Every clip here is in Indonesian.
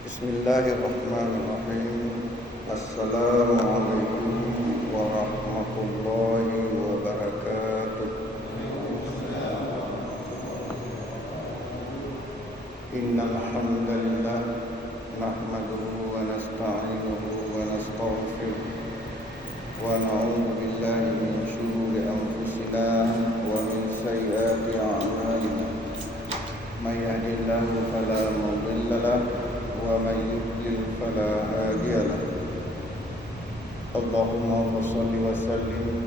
Bismillahirrahmanirrahim. Assalamualaikum warahmatullahi wabarakatuh. Innal hamdalillah nahmaduhu wa nasta'inuhu wa nastaghfiruh wa na'udzu billahi min shururi anfusina wa min sayyiati a'malina. May yahdihillahu fala mudilla lahu wa may yudlil fala hadiya lahu. Allahumma shalli wa sallim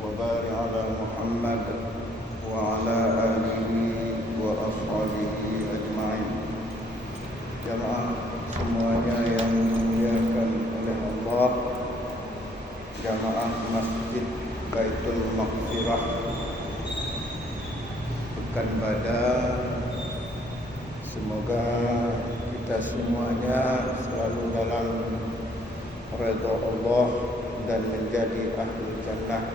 wa barik ala Muhammad wa ala alihi wa ashabihi ajma'in. Jamaah semuanya yang dimuliakan oleh Allah, jamaah Masjid Baitul Maghfirah Pekan Badar, semoga kita semuanya selalu dalam redha Allah dan menjadi ahli jannah.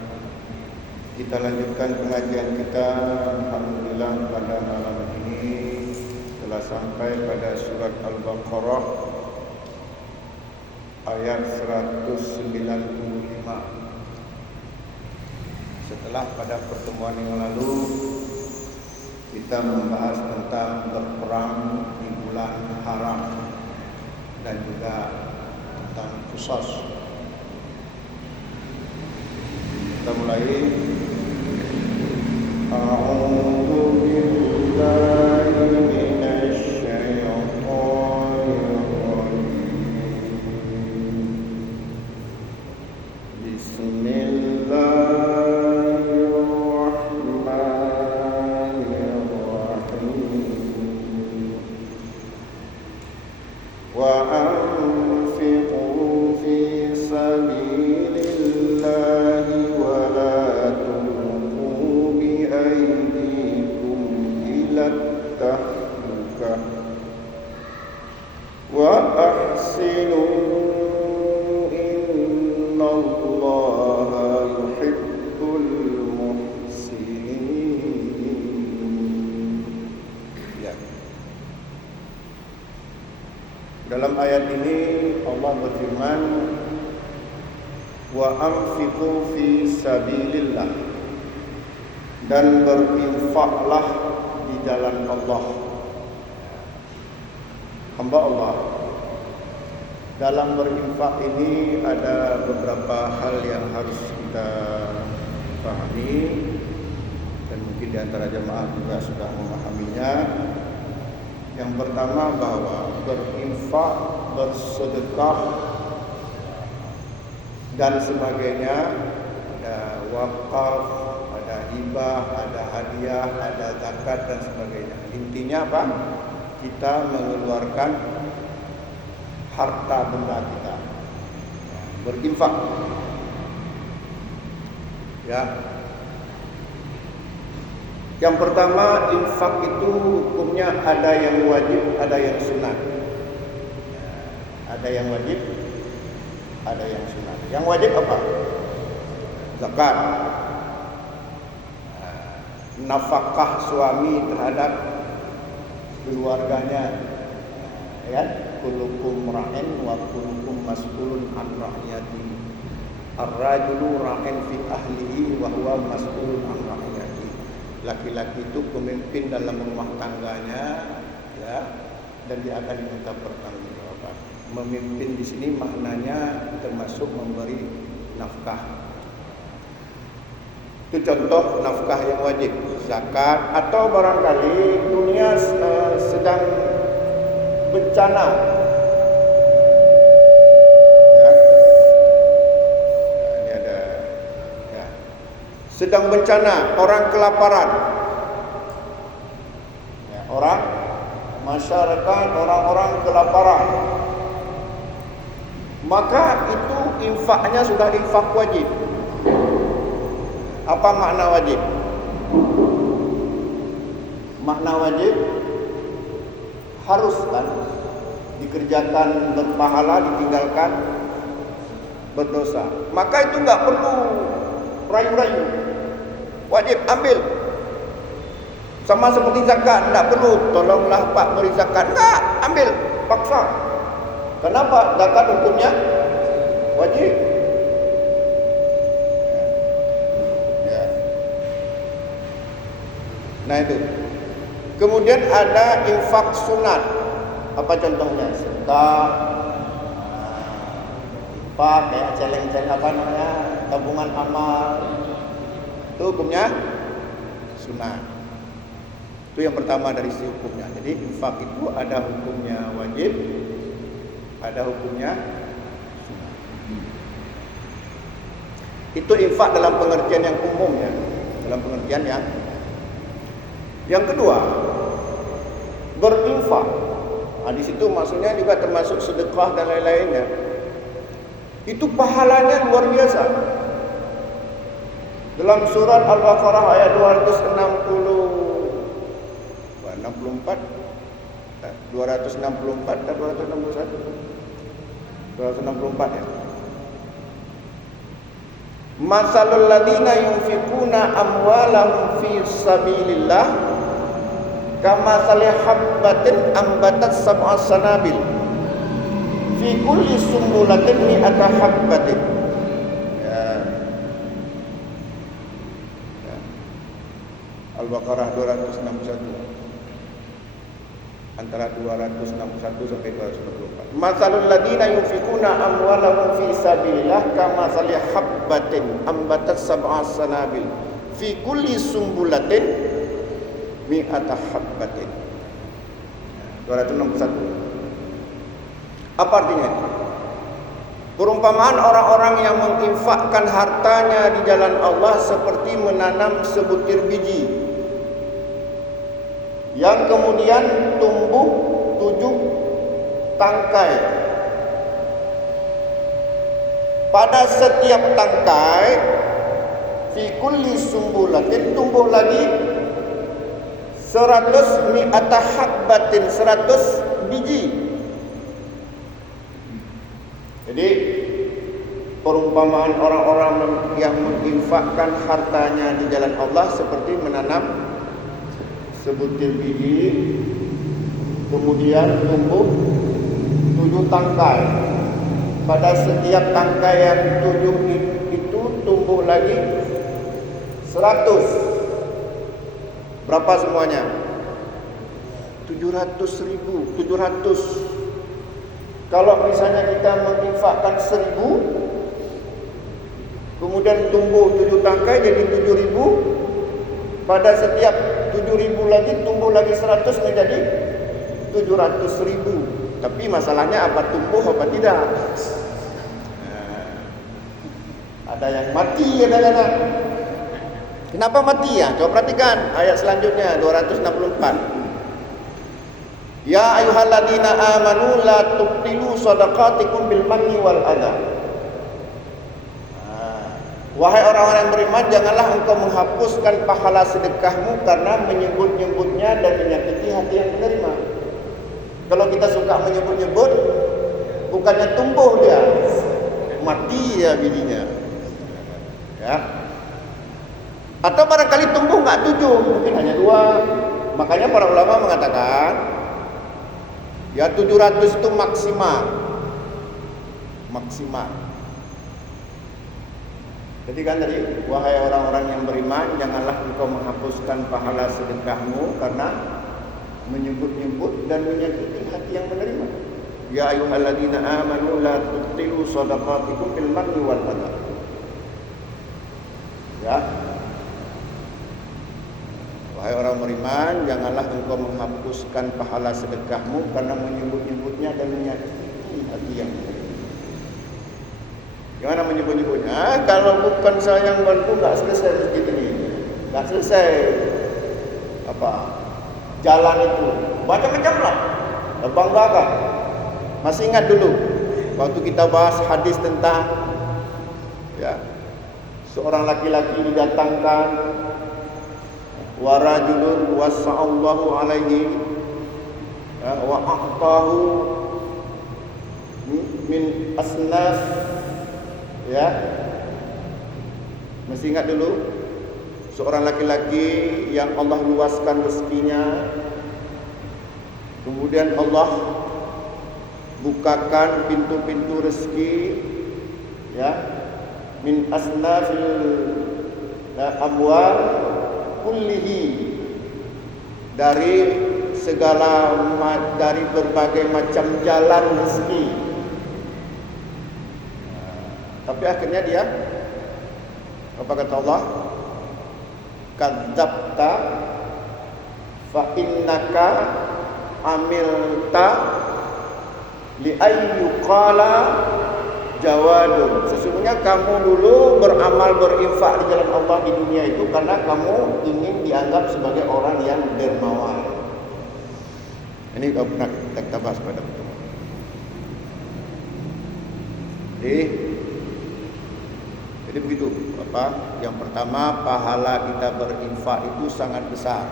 Kita lanjutkan pengajian kita. Alhamdulillah pada malam ini telah sampai pada surat Al-Baqarah ayat 195. Setelah pada pertemuan yang lalu kita membahas tentang berperang di bulan haram dan juga tentang qisas. Kita mulai. A'udzu billahi minasy syaithanir rajim. Bismillah. Dalam ayat ini Allah berfirman, wa anfiqu fi sabilillah, dan berinfaklah di jalan Allah. Hamba Allah, dalam berinfak ini ada beberapa hal yang harus kita pahami, dan mungkin di antara jemaah juga sudah memahaminya. Yang pertama, bahwa berinfak, bersedekah dan sebagainya, ada wakaf, ada hibah, ada hadiah, ada zakat dan sebagainya. Intinya apa? Kita mengeluarkan harta benda kita, berinfak. Ya. Yang pertama, infak itu hukumnya ada yang wajib, ada yang sunat. Ada yang wajib, ada yang sunat. Yang wajib apa? Zakat. Nafkah suami terhadap keluarganya. Ya, kullukum ra'in wa kullukum mas'ulun an ra'iyati. Ar-rajulu ra'in fi ahlihi wa huwa mas'ulun an ra'iyati. Laki-laki itu pemimpin dalam rumah tangganya, ya, dan dia akan diminta pertanggungjawaban. Memimpin di sini maknanya termasuk memberi nafkah. Itu contoh nafkah yang wajib, zakat. Atau barangkali dunia sedang bencana, ya. Ini ada, ya. Sedang bencana, orang kelaparan, ya, orang masyarakat, orang-orang kelaparan, maka itu infaknya sudah infak wajib. Apa makna wajib? Makna wajib harus kan dikerjakan berpahala, ditinggalkan berdosa. Maka itu nggak perlu rayu-rayu, wajib ambil. Sama seperti zakat, tidak perlu tolonglah Pak beri zakat. Enggak, ambil, paksa. Kenapa? Zakat hukumnya wajib. Ya. Nah itu. Kemudian ada infak sunat. Apa contohnya? Sedekah, infak kayak celeng-celeng apa namanya? Tabungan amal. Itu hukumnya sunat. Itu yang pertama dari sisi hukumnya. Jadi infak itu ada hukumnya wajib, ada hukumnya sunnah. Itu infak dalam pengertian yang umum ya, dalam pengertian yang kedua, berinfak. Nah, di situ maksudnya juga termasuk sedekah dan lain-lainnya. Itu pahalanya luar biasa. Dalam surat Al-Baqarah ayat 264 dan 261 264 ya. Masalul ladzina yunfiquna amwalahum fi sabilillah kamathali habbatin ambatat sab'a sanabil fi kulli sumbulatin mi'ata habbatin. Al-Baqarah 261 antara 261 sampai 264. Masalul ladina yunfikuna amwalahum fi sabilillah kamathali habbatin ambatat sab'a sanabil fi kulli sumbulatin mi'ata habbatin. 261. Apa artinya? Perumpamaan orang-orang yang menginfakkan hartanya di jalan Allah seperti menanam sebutir biji yang kemudian tumbuh 7 tangkai. Pada setiap tangkai fi kulli sumbulatin tumbuh lagi 100 mi'ata habbatin, 100 biji. Jadi perumpamaan orang-orang yang menginfakkan hartanya di jalan Allah seperti menanam sebutir biji, kemudian tumbuh 7 tangkai. Pada setiap tangkai yang 7 itu tumbuh lagi 100. Berapa semuanya? 700.000. 700. Kalau misalnya kita menginfakkan 1.000, kemudian tumbuh 7 tangkai jadi 7.000. Pada setiap 7.000 lagi tumbuh lagi 100 menjadi 700.000. Tapi masalahnya apa tumbuh apa tidak? Ada yang mati kadang-kadang. Kenapa mati ya? Coba perhatikan ayat selanjutnya 264. Ya ayyuhalladzina amanu la tubtilu shadaqatikum bil manni wal adha. Wahai orang-orang yang beriman, janganlah engkau menghapuskan pahala sedekahmu karena menyebut-nyebutnya dan menyakiti hati yang menerima. Kalau kita suka menyebut-nyebut, bukannya tumbuh dia, mati ya bijinya. Ya. Atau barangkali tumbuh enggak 7, mungkin hanya 2. Makanya para ulama mengatakan ya 700 itu maksimal. Jadi kan tadi, wahai orang-orang yang beriman, janganlah engkau menghapuskan pahala sedekahmu karena menyebut-nyebut dan menyakiti hati yang menerima. Ya ayyuhalladzina amanu la tubtilu shadaqatikum bil manni wal adha. Ya. Wahai orang beriman, janganlah engkau menghapuskan pahala sedekahmu karena menyebut-nyebutnya dan menyakiti hati yang menerima. Gimana menyebut-nyebutnya? Kalau bukan saya yang bantu, nggak selesai masjid ini, nggak selesai jalan itu. Macam-macam lah, banggakan. Masih ingat dulu waktu kita bahas hadis tentang seorang laki-laki didatangkan, warajulun wasa'allahu alaihi wa a'tahu min asnaf. Masih ingat dulu seorang laki-laki yang Allah luaskan rezekinya, kemudian Allah bukakan pintu-pintu rezeki, ya, min asnafil amwal kullihi, dari berbagai macam jalan rezeki. Tapi akhirnya dia, apa kata Allah? Kadzabta fa innaka amilta li ayyuqala jawadun. Sesungguhnya kamu dulu beramal berinfak di jalan Allah di dunia itu karena kamu ingin dianggap sebagai orang yang dermawan. Ini sudah pernah kita bahas pada pertemuan. Jadi begitu. Yang pertama, pahala kita berinfak itu sangat besar.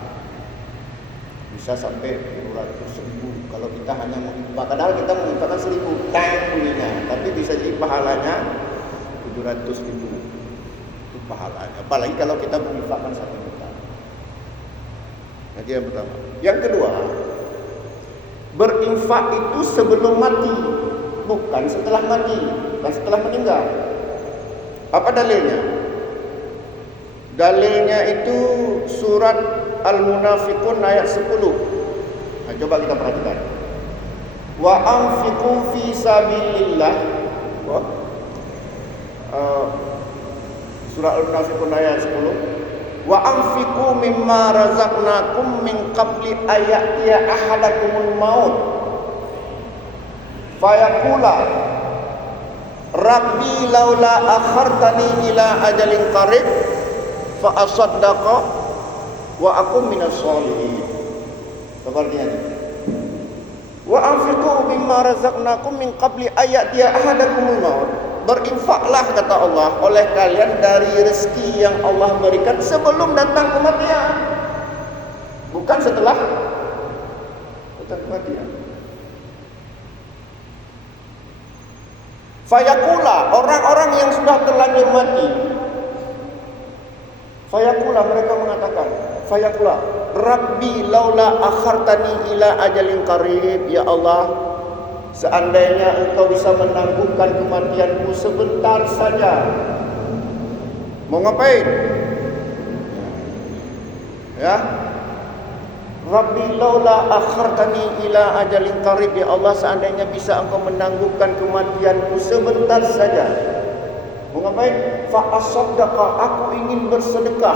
Bisa sampai 200.000 kalau kita hanya menginfak. Padahal kita menginfakkan 1.000 tank punya, tapi bisa jadi pahalanya 700.000. Itu pahalanya. Apalagi kalau kita menginfakkan 1 juta. Jadi yang pertama. Yang kedua, berinfak itu sebelum mati, bukan setelah mati, bukan setelah meninggal. Apa dalilnya? Dalilnya itu surat Al-Munafiqun ayat 10. Nah, coba kita perhatikan. Wa anfiqu fi sabilillah. Surah Al-Munafiqun ayat 10. Wa anfiqu mimma razaqnakum min qabli ayatiya ahadakumul maut fayaqula rabbi laula akhartani ila ajalin qarib fa asaddaqa wa akum minas sholihin. Apa artinya ini? Wa anfiqu mimma razaqnakum min qabli ayatiya ahadakumul maut. Berinfaklah, kata Allah, oleh kalian dari rezeki yang Allah berikan sebelum datang kematian, bukan setelah datang kematian. Fayaqula, orang-orang yang sudah terlanjur mati, fayaqula, mereka mengatakan, fayaqula rabbi laula akhartani ila ajalin qarib, ya Allah, seandainya engkau bisa menangguhkan kematianku sebentar saja. Mau ngapain? Ya, rabbi laula akhartani ila ajalin qarib, ya Allah, seandainya bisa engkau menangguhkan kematianku sebentar saja. Mau ngapain? Fa asaddaqa, aku ingin bersedekah.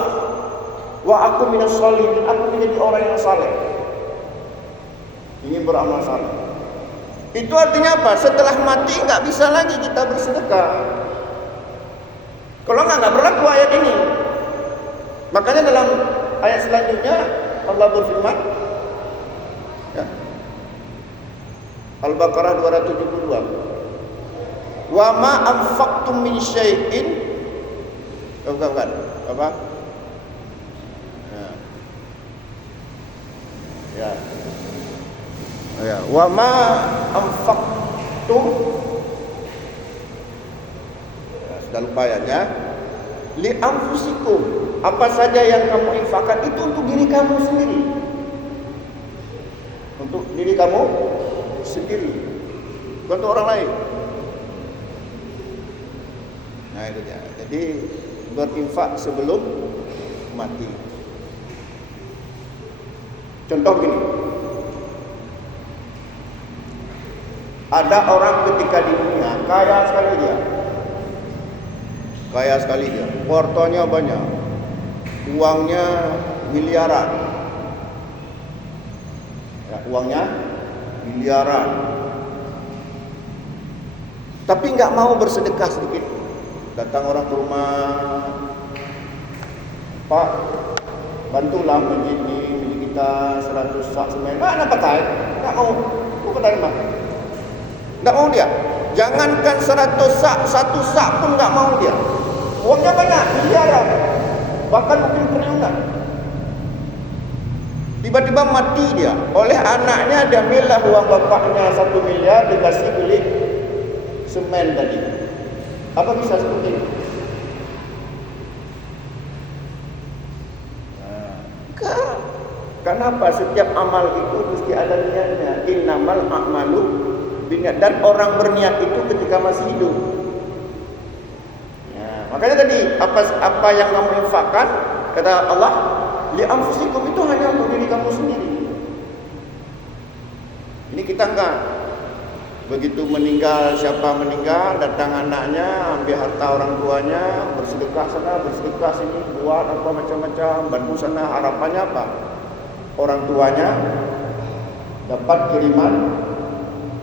Wa aku minas sholihin, aku menjadi orang yang saleh. Ingin beramal saleh. Itu artinya apa? Setelah mati nggak bisa lagi kita bersedekah. Kalau nggak berlaku ayat ini. Makanya dalam ayat selanjutnya Allah berfirman, ya, Al-Baqarah 272. Wa ma anfaqtum min syai'in, bukan. Apa? Ya. Ya, wa ma anfaqtum, sudah lupa ayatnya. Li anfusikum, apa saja yang kamu infakkan itu untuk diri kamu sendiri. Untuk diri kamu sendiri, bukan untuk orang lain. Nah, itu dia. Jadi berinfak sebelum mati. Contoh gini. Ada orang ketika di dunia kaya sekali dia, hartanya banyak, uangnya miliaran, ya, uangnya miliaran, tapi nggak mau bersedekah sedikit. Datang orang ke rumah, Pak, bantulah masjid ini kita 100 sak semen. Mana pakai? Nggak mau, bukan dari mana? Nggak mau dia. Jangankan 100 sak, 1 sak pun nggak mau dia. Uangnya banyak, miliaran, bahkan mungkin triliunan. Tiba-tiba mati dia. Oleh anaknya dia ambillah uang bapaknya 1 miliar dikasih beli semen tadi. Apa bisa seperti itu? Kenapa? Setiap amal itu mesti ada niatnya. Innamal a'malu binniat. Dan orang berniat itu ketika masih hidup. Ya, makanya tadi apa yang kamu infakkan, kata Allah, li anfusikum, itu hanya untuk diri kamu sendiri. Ini kita enggak. Begitu meninggal, siapa meninggal, datang anaknya, ambil harta orang tuanya, bersedekah sana, bersedekah sini, buat apa macam-macam, bantu sana. Harapannya apa? Orang tuanya dapat kiriman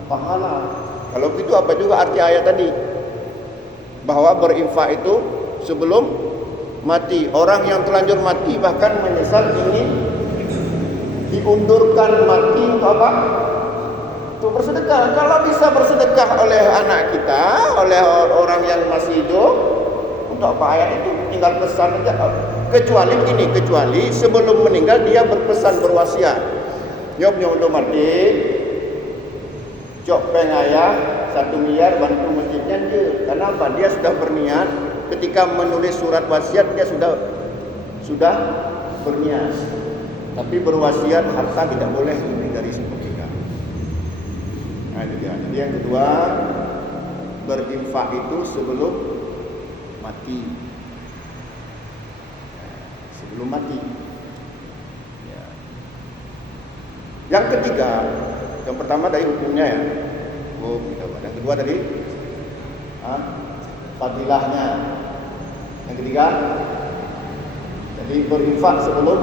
pahala. Kalau begitu apa juga arti ayat tadi? Bahwa berinfak itu sebelum mati. Orang yang terlanjur mati bahkan menyesal ingin diundurkan mati untuk apa? Untuk bersedekah. Kalau bisa bersedekah oleh anak kita, oleh orang yang masih hidup, untuk apa ayat itu? Tinggal pesan aja. Kecuali begini, kecuali sebelum meninggal dia berpesan, berwasiat. Nyop udah mati, cok peng ayah 1 miliar bantu masjidnya dia. Kenapa? Dia sudah berniat ketika menulis surat wasiat, dia sudah berniat. Tapi berwasiat harta tidak boleh lebih dari 1/3. Nah, itu dia. Jadi yang kedua, berinfak itu sebelum mati. Sebelum mati. Ya. Yang ketiga, yang pertama dari hukumnya ya. Yang kedua tadi fadilahnya. Yang ketiga, jadi berinfak sebelum.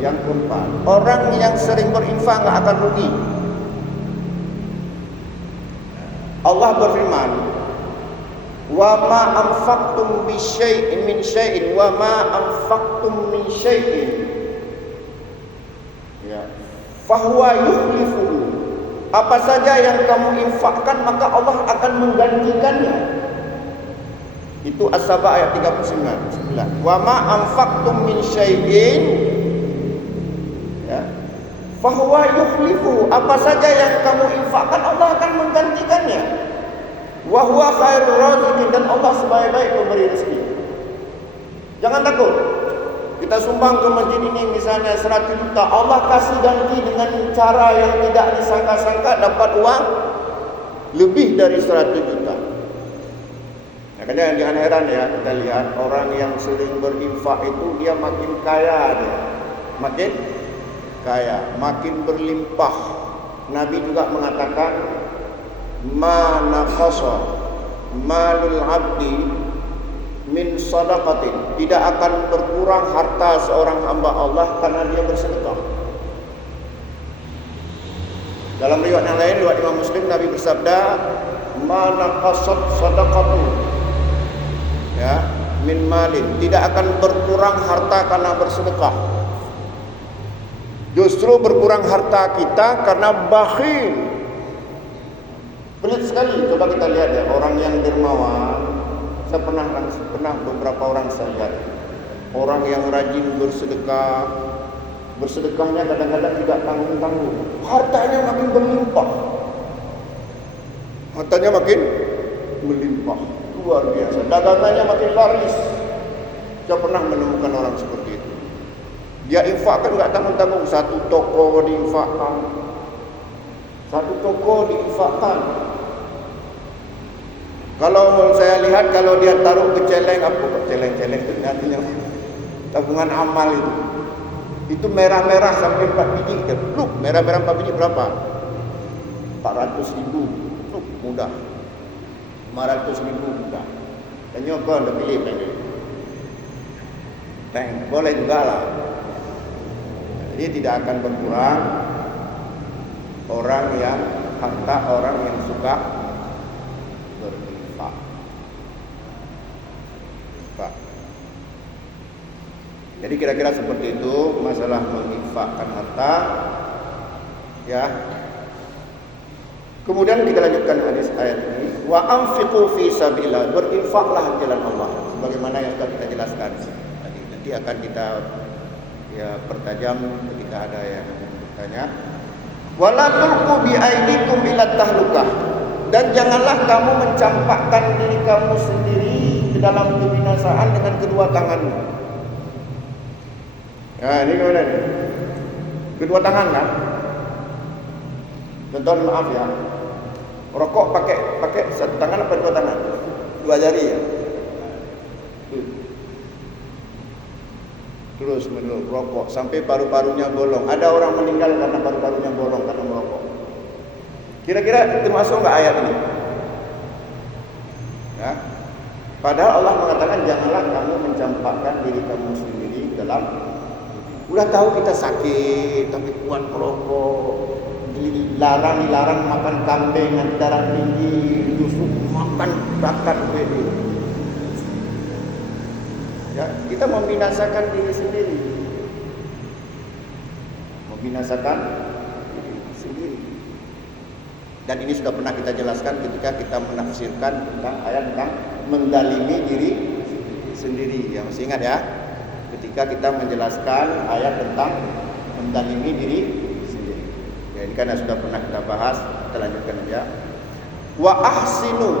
Yang keempat, orang yang sering berinfak nggak akan rugi. Allah berfirman, wa ma anfaqtum bi syai'in min syai'in wa ma anfaqtum min syai'in, ya, fahuwa yukhlifuhu. Apa saja yang kamu infakkan maka Allah akan menggantikannya. Itu As-Saba ayat 39. Wa ma anfaqtum min syai'in, ya, fahuwa yukhlifuhu. Apa saja yang kamu infakkan Allah akan menggantikannya. Wa huwa khairur raziqin, dan Allah sebaik-baik pemberi rezeki. Jangan takut. Kita sumbang ke masjid ini misalnya 100 juta, Allah kasih ganti dengan cara yang tidak disangka-sangka, dapat uang lebih dari 100 juta. Makanya jangan heran ya, kita lihat orang yang sering berinfak itu dia makin kaya dia. Makin kaya, makin berlimpah. Nabi juga mengatakan, ma naqasa malul abdi min sadaqatin, tidak akan berkurang harta seorang hamba Allah karena dia bersedekah. Dalam riwayat yang lain, riwayat Imam Muslim, Nabi bersabda, ma naqasat sadaqatu, ya, min malin, tidak akan berkurang harta karena bersedekah. Justru berkurang harta kita karena bakhil. Pelit sekali. Coba kita lihat ya, orang yang dermawan. Saya pernah beberapa orang saya lihat, orang yang rajin bersedekah, bersedekahnya kadang-kadang tidak tanggung-tanggung, hartanya makin berlimpah, hartanya makin melimpah, luar biasa, dagangannya makin laris. Saya pernah menemukan orang seperti itu. Dia infakkan nggak tanggung-tanggung, satu toko diinfakkan, Kalau saya lihat, kalau dia taruh ke celeng, apa celeng-celeng itu artinya tabungan amal itu merah-merah sampai 4 biji, pluk, merah-merah 4 biji berapa? 400.000, pluk, mudah. 500.000 mudah. Tanya kau dah pilih pendek. Boleh juga lah. Jadi tidak akan berkurang orang yang harta orang yang suka berinfak. Jadi kira-kira seperti itu masalah menginfakkan harta, ya. Kemudian kita lanjutkan hadis ayat ini, wa anfiqu fi sabilillah, berinfaklah di jalan Allah, sebagaimana yang sudah kita jelaskan tadi. Nanti akan kita pertajam ketika ada yang bertanya. Wala tulqu bi aydikum ila tahlukah, dan janganlah kamu mencampakkan diri kamu sendiri ke dalam kebinasaan dengan kedua tanganmu. Nah, ini gimana nih? Kedua tangan kan? Contoh maaf ya. Rokok pakai satu tangan apa dua tangan? Dua jari ya. Terus menerus rokok sampai paru-parunya bolong. Ada orang meninggal karena paru-parunya bolong karena merokok. Kira-kira termasuk nggak ayat ini? Ya. Padahal Allah mengatakan janganlah kamu mencampakkan diri kamu sendiri dalam. Udah tahu kita sakit tapi kuat merokok. Dilarang makan kambing yang darah tinggi, justru makan bakar beli. Ya, kita membinasakan diri sendiri. Membinasakan diri sendiri. Dan ini sudah pernah kita jelaskan ketika kita menafsirkan tentang ayat tentang mendalimi diri sendiri. Ya, masih ingat ya? Ketika kita menjelaskan ayat tentang mendalimi diri sendiri. Ya, ini kan sudah pernah kita bahas, kita lanjutkan aja. Wa ahsinu,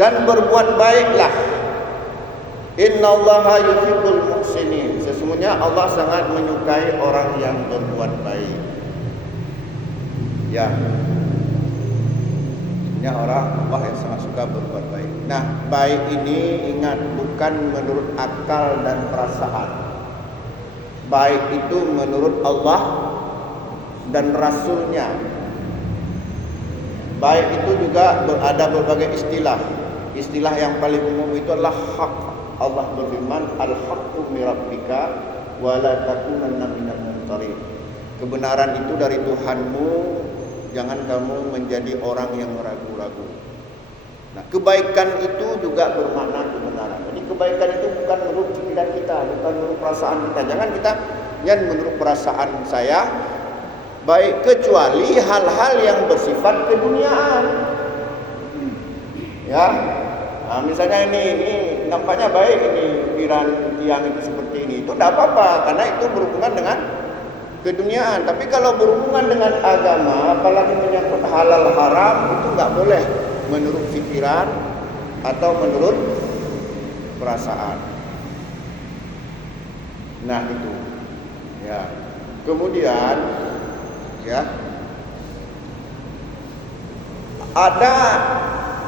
dan berbuat baiklah. Innallaha yuhibbul muhsinin. Sesungguhnya Allah sangat menyukai orang yang berbuat baik. Ya. Ini orang Allah yang sangat suka berbuat baik. Nah, baik ini ingat bukan menurut akal dan perasaan. Baik itu menurut Allah dan Rasulnya. Baik itu juga ada berbagai istilah. Istilah yang paling umum itu adalah hak. Allah berfirman, al-haqqu min rabbika wa la takunanna minal mumtarin. Kebenaran itu dari Tuhanmu, jangan kamu menjadi orang yang ragu-ragu. Nah, kebaikan itu juga bermakna kebenaran. Jadi kebaikan itu bukan menurut pikiran kita, bukan menurut perasaan kita. Jangan kita yang menurut perasaan saya baik, kecuali hal-hal yang bersifat keduniaan. Ya. Nah, misalnya ini nampaknya baik ini piran tiang itu seperti ini. Itu tidak apa-apa karena itu berhubungan dengan keduniaan. Tapi kalau berhubungan dengan agama, apalagi menyangkut halal haram, itu nggak boleh menurut pikiran atau menurut perasaan. Nah itu, ya. Kemudian, ya, ada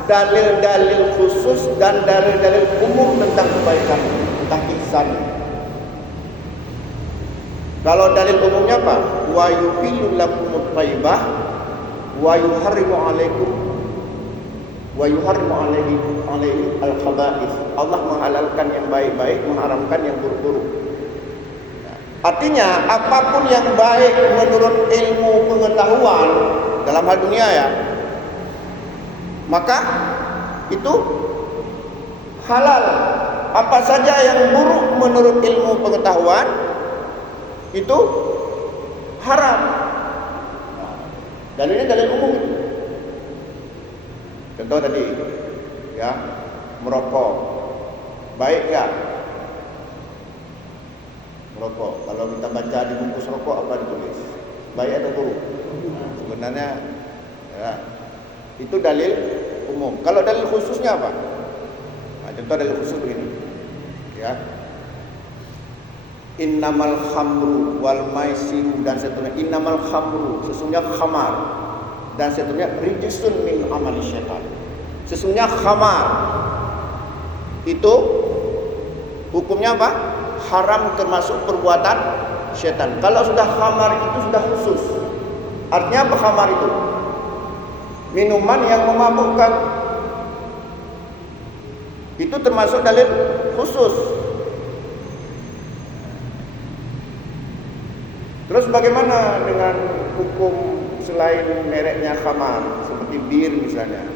dalil-dalil khusus dan dalil-dalil umum tentang kebaikan, tentang ihsan. Kalau dalil umumnya apa? Wa yuhillu lakumut thayyibah wa yuharrimu 'alaikum wa yuharrimu 'alaihi al-khaba'ith. Allah menghalalkan yang baik-baik, mengharamkan yang buruk-buruk. Artinya apapun yang baik menurut ilmu pengetahuan dalam hal dunia ya, maka itu halal. Apa saja yang buruk menurut ilmu pengetahuan itu haram. Dalilnya dalil umum itu. Contoh tadi, ya, merokok baik nggak? Merokok. Kalau kita baca di bungkus rokok apa ditulis? Baik atau buruk? Sebenarnya, ya, itu dalil umum. Kalau dalil khususnya apa? Nah, contoh dalil khusus begini, ya. Innamal khamru wal maisiru dan seterusnya. Innamal khamru, sesungguhnya khamar, dan seterusnya rijsun min amali syaitan. Sesungguhnya khamar itu hukumnya apa? Haram, termasuk perbuatan syaitan. Kalau sudah khamar itu sudah khusus. Artinya apa khamar itu? Minuman yang memabukkan. Itu termasuk dalil khusus. Terus bagaimana dengan hukum selain mereknya khamar, seperti bir misalnya,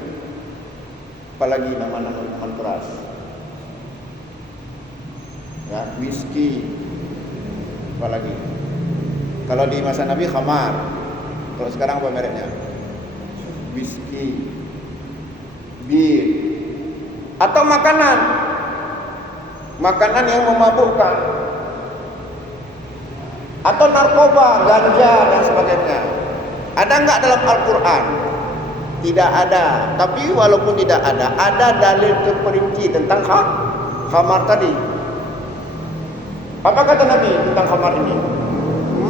apalagi nama-nama minuman keras, ya, whisky, apalagi. Kalau di masa Nabi khamar, kalau sekarang apa mereknya? Whisky, bir, atau makanan yang memabukkan, atau narkoba, ganja dan sebagainya. Ada enggak dalam Al-Quran? Tidak ada. Tapi walaupun tidak ada dalil terperinci tentang khamar tadi. Apa kata Nabi tentang khamar ini?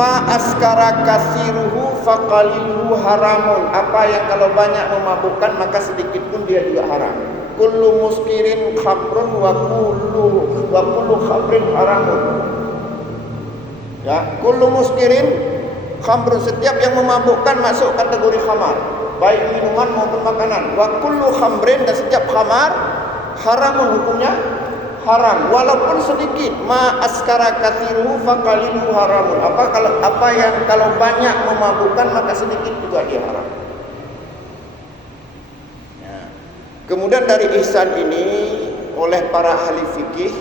Ma askara kasiruhu faqaliluhu haramun. Apa yang kalau banyak memabukkan maka sedikit pun dia juga haram. Kullu muskirin khamrun wa kullu khamrin haramun. Ya, kullu muskirin khamrun, setiap yang memabukkan masuk kategori khamar, baik minuman maupun makanan. Wa kullu khamrin, dan setiap khamar haramun, hukumnya haram walaupun sedikit. Ma askara kathiruhu faqaliluhu haramun. Apa yang kalau banyak memabukkan maka sedikit juga dia haram. Ya. Kemudian dari ihsan ini oleh para ahli fikih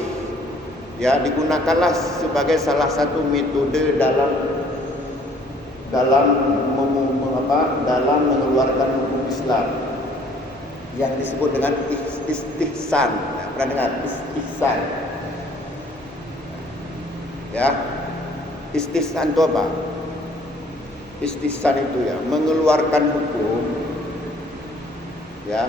ya digunakanlah sebagai salah satu metode dalam mengeluarkan hukum Islam yang disebut dengan istihsan. Pernah dengar istihsan? Ya, istihsan itu apa? Istihsan itu ya mengeluarkan hukum ya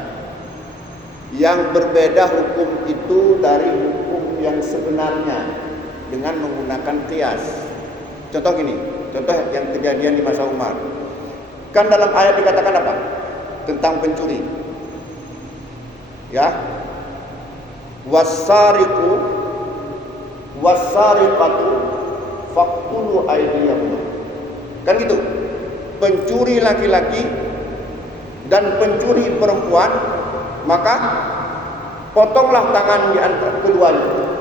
yang berbeda hukum itu dari hukum yang sebenarnya dengan menggunakan qiyas. Contoh gini, contoh yang kejadian di masa Umar. Kan dalam ayat dikatakan apa? Tentang pencuri. Ya. Wasariqu wasariqatu faqtulu aydiyahum. Kan gitu. Pencuri laki-laki dan pencuri perempuan, maka potonglah tangan di antara keduanya.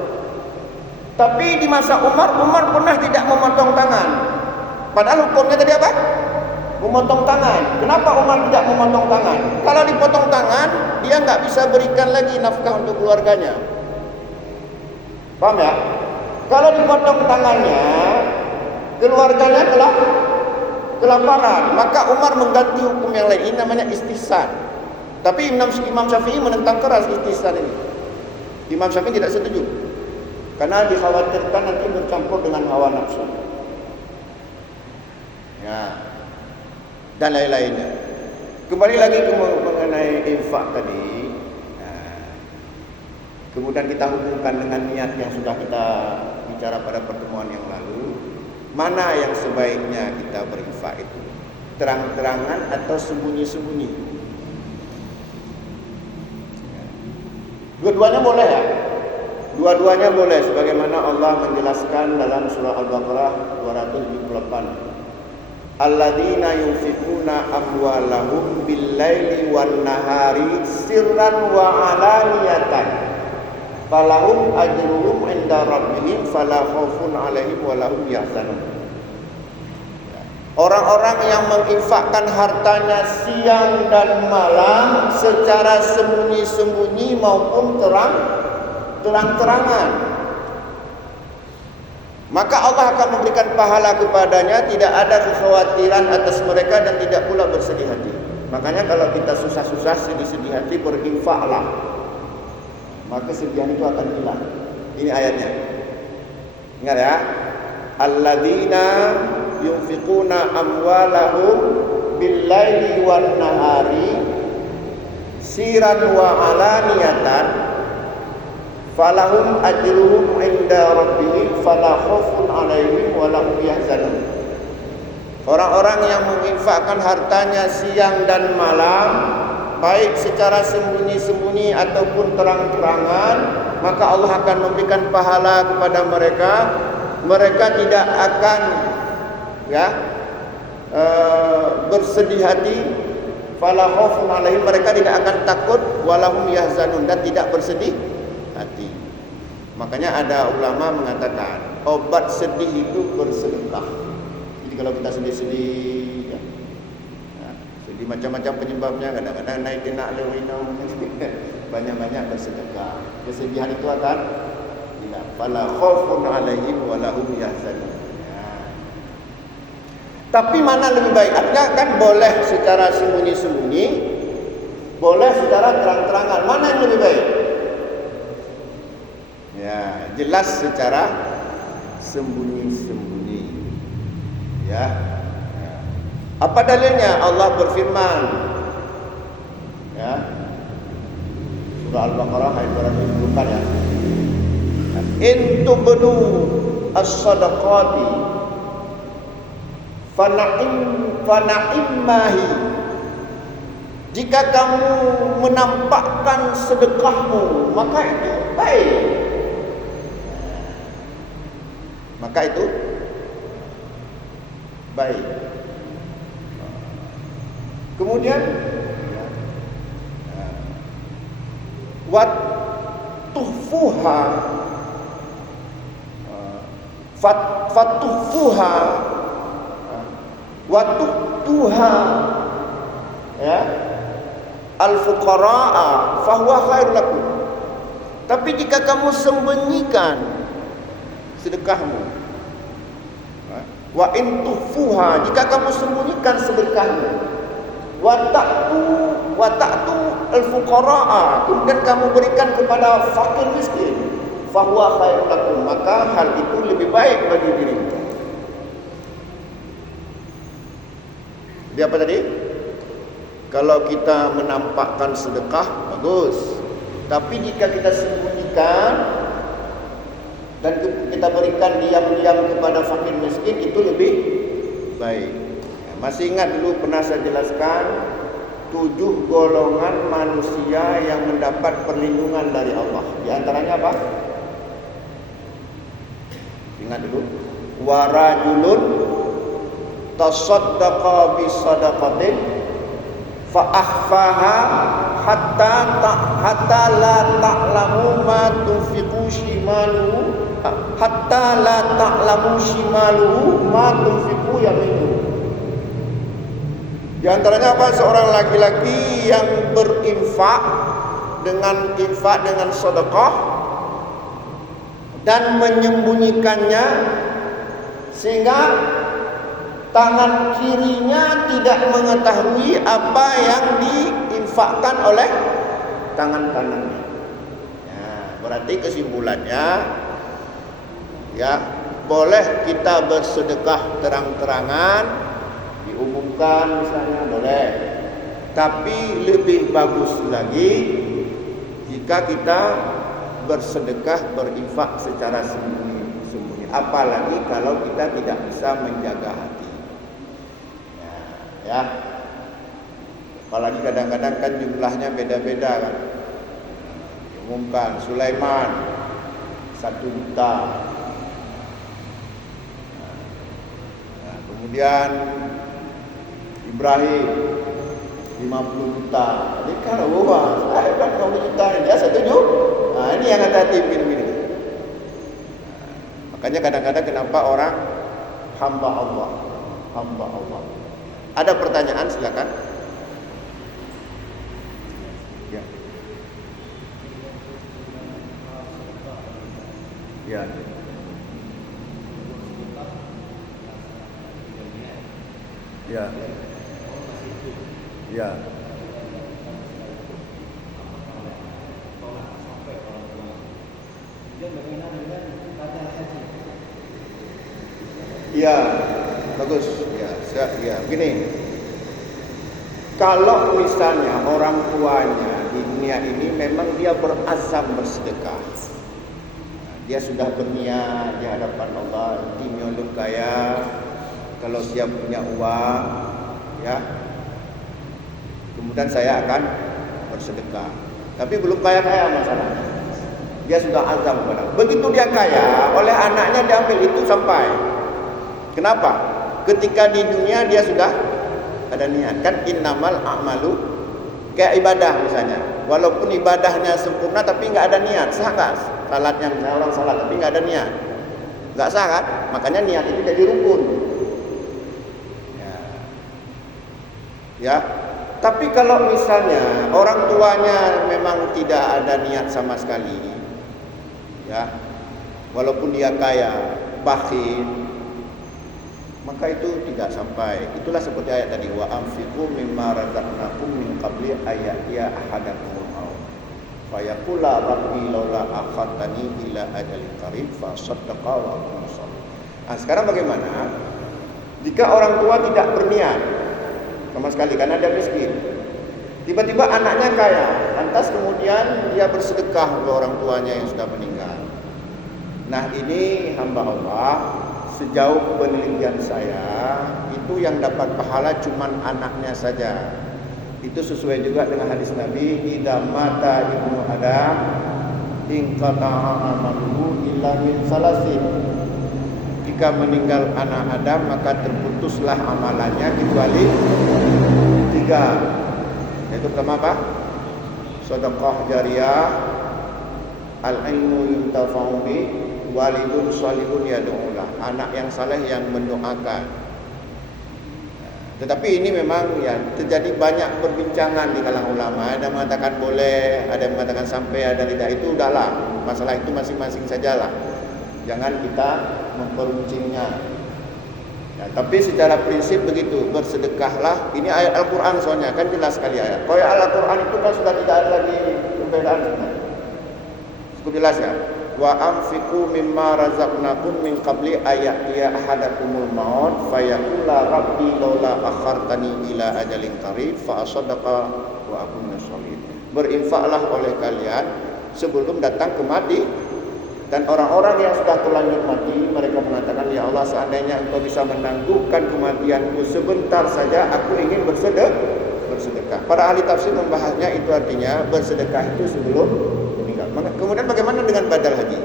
Tapi di masa Umar pernah tidak memotong tangan. Padahal hukumnya tadi apa? Memotong tangan. Kenapa Umar tidak memotong tangan? Kalau dipotong tangan, dia nggak bisa berikan lagi nafkah untuk keluarganya. Paham ya? Kalau dipotong tangannya, keluarganya kelaparan. Maka Umar mengganti hukum yang lain. Ini namanya istihsan. Tapi Imam Syafi'i menentang keras istihsan ini. Imam Syafi'i tidak setuju. Karena dikhawatirkan nanti bercampur dengan hawa nafsu. Ya. Dan lain-lainnya. Kembali lagi mengenai infak tadi. Nah, kemudian kita hubungkan dengan niat yang sudah kita bicara pada pertemuan yang lalu. Mana yang sebaiknya kita berinfak itu? Terang-terangan atau sembunyi-sembunyi? Dua-duanya boleh ya? Dua-duanya boleh, sebagaimana Allah menjelaskan dalam surah Al-Baqarah 278. Alladzina yunfikuna amwalahum bil-laili wan-nahari sirran wa alaniyatan falahum ajruhum 'inda rabbihim fala khaufun 'alaihim wa lahum yahzanun. Orang-orang yang menginfakkan hartanya siang dan malam secara sembunyi-sembunyi maupun terang-terangan, maka Allah akan memberikan pahala kepadanya, tidak ada kekhawatiran atas mereka dan tidak pula bersedih hati. Makanya kalau kita susah-susah, sedih-sedih hati, berinfaklah, maka kesedihan itu akan hilang. Ini ayatnya. Ingat ya. Alladzina yunfiquna amwalahum bil-laili wan-nahari siran wa alaniyatan falahum ajruhum 'inda rabbihim fala khaufun 'alaihim wa lahum yahzanun. Orang-orang yang menginfakkan hartanya siang dan malam, baik secara sembunyi-sembunyi ataupun terang-terangan, maka Allah akan memberikan pahala kepada mereka. Mereka tidak akan bersedih hati. Fala khaufun 'alaihim, mereka tidak akan takut, wa lahum yahzanun, dan tidak bersedih hati. Makanya ada ulama mengatakan obat sedih itu bersedekah. Jadi kalau kita sedih-sedih sedih macam-macam penyebabnya, kadang-kadang naik nak lewinau banyak-banyak bersedekah, kesedihan itu akan hilang. Fala khaufun 'alaihim wa lahum yahzanun. Tapi mana lebih baik? Artinya kan boleh secara sembunyi-sembunyi, boleh secara terang-terangan. Mana yang lebih baik? Ya, jelas secara sembunyi-sembunyi. Ya. Apa dalilnya? Allah berfirman. Ya. Surah Al-Baqarah ayat 220 ya. In tubdu as-sadaqati fana'immahi, jika kamu menampakkan sedekahmu, maka itu baik. Maka itu baik. Kemudian wat tuhfuha, fatuhfuha wa tuhtuha, ya, al-fuqara'a fahuwa khairul lakum. Tapi jika kamu sembunyikan sedekahmu, wa in tuhfuha, jika kamu sembunyikan sedekahmu, wa ta'tu al-fuqara'a, kemudian kamu berikan kepada fakir miskin, fahuwa khairul lakum, maka hal itu lebih baik bagi dirimu. Jadi apa tadi? Kalau kita menampakkan sedekah, bagus. Tapi jika kita sembunyikan dan kita berikan diam-diam kepada fakir miskin, itu lebih baik. Masih ingat dulu pernah saya jelaskan 7 golongan manusia yang mendapat perlindungan dari Allah. Di antaranya apa? Ingat dulu. Warajulun tasaddaqa bisadaqatin fa akhfaha hatta la ta'lamu ma tunfiqu shimaluhu, hatta la ta'lamu shimaluhu ma tunfiqu yaminuhu. Di antaranya apa? Seorang laki-laki yang berinfak dengan sedekah dan menyembunyikannya, sehingga tangan kirinya tidak mengetahui apa yang diinfakkan oleh tangan kanannya. Ya, berarti kesimpulannya, ya, boleh kita bersedekah terang-terangan, diumumkan misalnya, boleh. Tapi lebih bagus lagi jika kita bersedekah, berinfak secara sembunyi-sembunyi. Apalagi kalau kita tidak bisa menjaga hati. Ya, apalagi kadang-kadang kan jumlahnya beda-beda kan. Diumumkan Sulaiman 1 juta. Nah, kemudian Ibrahim 50 juta. Jadi kalau saya kan 50 juta, dia 1 juta. Nah, ini yang hati-hati begini. Makanya kadang-kadang kenapa orang hamba Allah. Ada pertanyaan, silakan. Ya. Ya. Ya. Ya. Ya, bagus. Ya, begini. Kalau misalnya orang tuanya di dunia ini memang dia berazam bersedekah, dia sudah berniat di hadapan Allah, timyolung kaya, kalau siap punya uang, ya, kemudian saya akan bersedekah. Tapi belum kaya-kaya masalahnya. Dia sudah azam kepada. Begitu dia kaya, oleh anaknya diambil itu sampai. Kenapa? Ketika di dunia dia sudah ada niat. Kan innamal a'malu kayak ibadah misalnya. Walaupun ibadahnya sempurna tapi enggak ada niat, sah enggak? Salatnya misalnya orang salat tapi enggak ada niat, enggak sah kan? Makanya niat itu jadi rukun. Ya. Tapi kalau misalnya orang tuanya memang tidak ada niat sama sekali, ya, walaupun dia kaya, bakhil, maka itu tidak sampai. Itulah seperti ayat tadi, wa anfiqu mimma razaqnakum min qabli ayatiya ahadakumul maut fa yaqula rabbi laula akhartani ila ajalin qarib fa saddaqa wa akun sholihin. Nah, sekarang bagaimana jika orang tua tidak berniat sama sekali karena dia miskin, tiba-tiba anaknya kaya, lantas kemudian dia bersedekah untuk orang tuanya yang sudah meninggal. Nah, ini hamba Allah sejauh penelitian saya itu yang dapat pahala cuman anaknya saja. Itu sesuai juga dengan hadis Nabi, idza mata ibnu adam inqata'a amaluhu illa min salasin. Jika meninggal anak Adam maka terputuslah amalannya kecuali 3. Yaitu pertama apa? Sedekah jariyah, al-ilmu yuntafa'u bi, walidun shalihun yad'ulah, anak yang saleh yang mendoakan. Tetapi ini memang ya terjadi banyak perbincangan di kalangan ulama. Ada yang mengatakan boleh, ada yang mengatakan sampai, ada tidak. Itu udahlah, masalah itu masing-masing sajalah. Jangan kita memperuncingnya. Ya, tapi secara prinsip begitu, bersedekahlah. Ini ayat Al-Quran soalnya kan jelas sekali ayat. Kalau Al-Quran itu kan sudah tidak ada lagi perbedaan sebenarnya. Cukup jelas ya. Wa anfiqu mimma razaqnakum min qabli ayatiya ahadakumul maut fayaqula rabbi laula akhartani ila ajalin qarib fa asaddaqa wa akun minasholihin. Berinfaklah oleh kalian sebelum datang kematian. Dan orang-orang yang sudah terlanjur mati, mereka mengatakan, ya Allah, seandainya Engkau bisa menangguhkan kematianku sebentar saja, aku ingin bersedekah. Para ahli tafsir membahasnya, itu artinya bersedekah itu sebelum meninggal. Kemudian bagaimana dengan badal haji?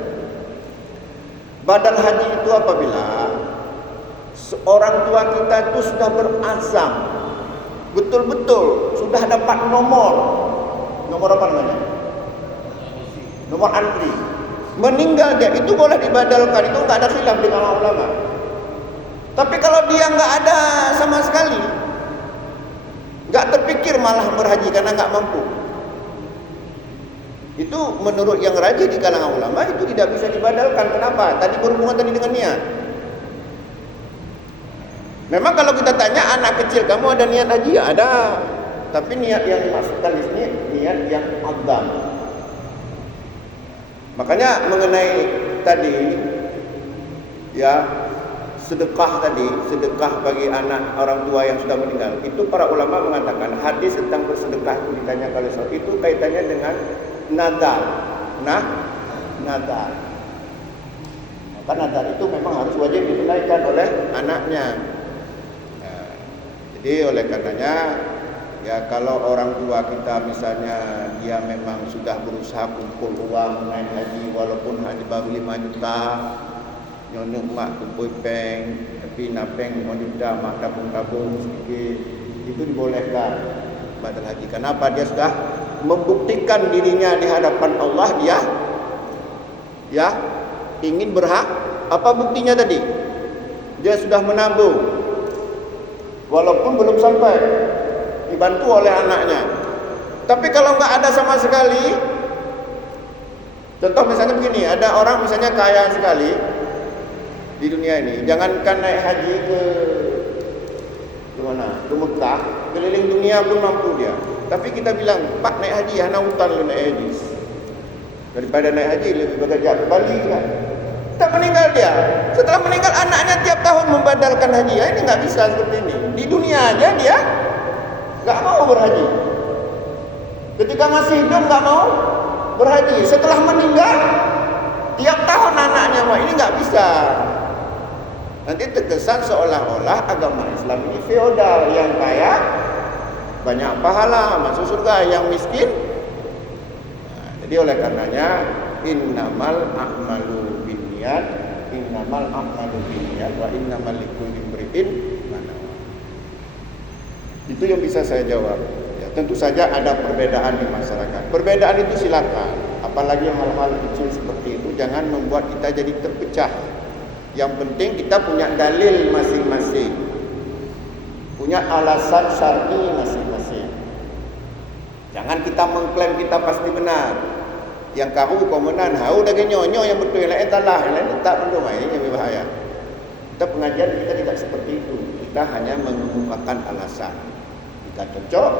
Badal haji itu apabila seorang tua kita itu sudah berazam, betul-betul sudah dapat nomor apa namanya? Nomor antri. Meninggal dia, itu boleh dibadalkan, itu nggak ada khilaf di kalangan ulama. Tapi kalau dia nggak ada sama sekali, nggak terpikir malah berhaji karena nggak mampu, itu menurut yang rajih di kalangan ulama itu tidak bisa dibadalkan. Kenapa? Tadi berhubungan tadi dengan niat. Memang kalau kita tanya anak kecil, kamu ada niat haji? Ya ada. Tapi niat yang dimaksudkan di sini niat yang azam. Makanya mengenai tadi ya sedekah tadi, sedekah bagi anak orang tua yang sudah meninggal, itu para ulama mengatakan hadis tentang bersedekah itu ditanya kalau soal itu kaitannya dengan nadar. Nadar. Maka nadar itu memang harus wajib ditunaikan oleh anaknya. Nah, jadi oleh karenanya ya kalau orang tua kita misalnya dia memang sudah berusaha kumpul uang naik haji walaupun hanya baru 5 juta, nyonyok mak kumpul peng, tapi napeng 5 juta, mak tabung-tabung sedikit, itu dibolehkan badal haji. Kenapa? Dia sudah membuktikan dirinya di hadapan Allah, dia ya ingin berhak. Apa buktinya tadi? Dia sudah menabung walaupun belum sampai, dibantu oleh anaknya. Tapi kalau nggak ada sama sekali, contoh misalnya begini, ada orang misalnya kaya sekali di dunia ini, jangankan naik haji ke mana, ke Mekah, keliling dunia pun mampu dia. Tapi kita bilang, Pak naik haji, hana hutan lu naik haji. Daripada naik haji lebih bagus ke Bali kan. Tak meninggal dia. Setelah meninggal anaknya tiap tahun membadalkan haji. Ya, ini nggak bisa seperti ini. Di dunia aja dia nggak mau berhaji. Ketika masih hidup nggak mau berhaji. Setelah meninggal tiap tahun anaknya mau. Ini nggak bisa. Nanti terkesan seolah-olah agama Islam ini feodal, yang kaya banyak pahala masuk surga, yang miskin. Nah, jadi oleh karenanya innamal a'malu binniyat, innamal a'malu binniyat wa innamal likulli imri'in ma nawa. Itu yang bisa saya jawab. Ya, tentu saja ada perbedaan di masyarakat. Perbedaan itu silakan. Apalagi hal-hal kecil seperti itu jangan membuat kita jadi terpecah. Yang penting kita punya dalil masing-masing, punya alasan syar'i masing-masing. Jangan kita mengklaim kita pasti benar. Yang kamu komenan, hau dah nyonyo yang betul, yang lain talah, yang lain tak betul, ini yang berbahaya. Kita pengajian kita tidak seperti itu. Kita hanya mengemukakan alasan. Jika cocok,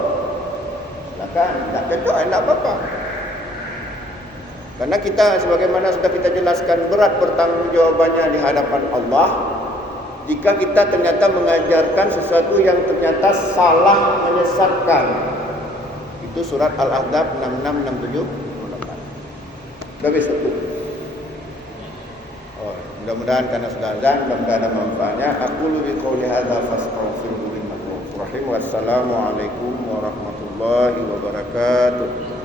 silakan. Tak cocok, tidak apa-apa. Karena kita sebagaimana sudah kita jelaskan, berat pertanggungjawabannya di hadapan Allah jika kita ternyata mengajarkan sesuatu yang ternyata salah, menyesatkan. Itu surat Al-Ahzab 66, 67, 68. Sudah habis itu. Mudah-mudahan karena sudah azan, mudah-mudahan ada manfaatnya. Aqulu biqouli hadza fastaghfiruhu innahu ghafurur rahim. Wassalamualaikum warahmatullahi wabarakatuh.